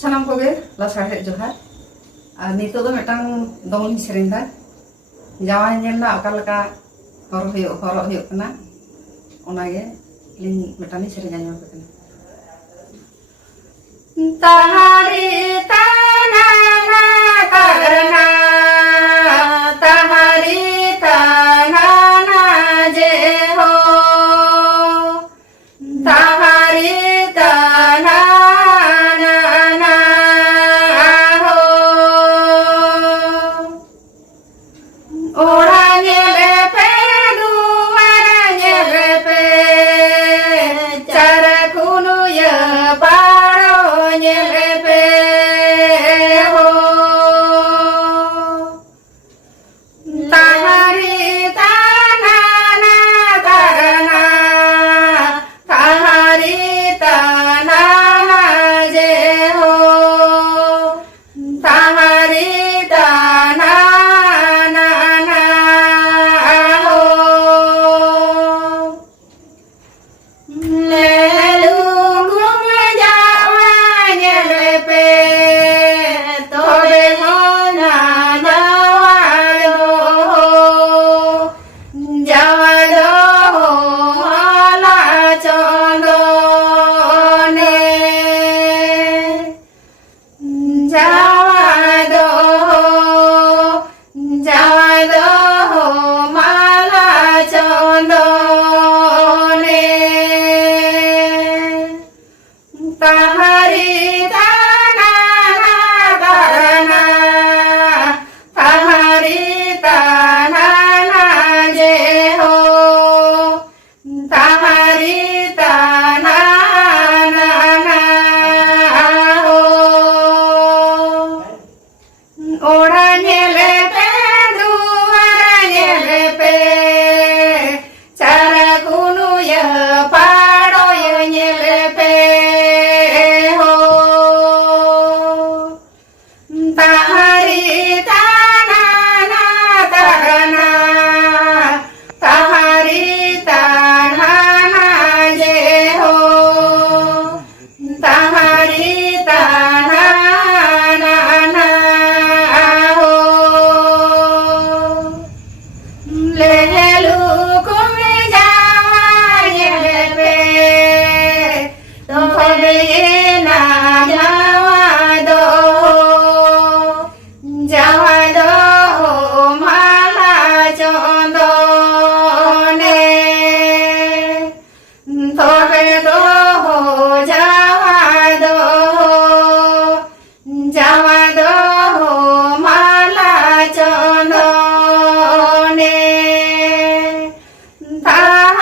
Sanam koge lasare johar. Nito do metang dongling serinda. Jawa nyela okalaka horok hiyo kana. Onage lin metani sering nyanyi kana. Tahari tanana karna tahari tanana je ho tahari tanana ho orangnya lepe duaranya lepe cara kuno ya paronya lepe ho tahari tanana karna tahari tanana je ho tahari tanana ho lelu gung jawanya lepe tobe hona jawa do hala condone jawa do mala condone tahari tanana karna tahari tanana je ho tahari tanana ho orangnya lepe duaranya lepe cara kuno ya pado ya nyelepe ho tahari tanana karna tahari tanana je ho tahari tanana ho lelu kum jawanya lepe tobe na jawa do mala condone tobe do jawa do mala condone tahari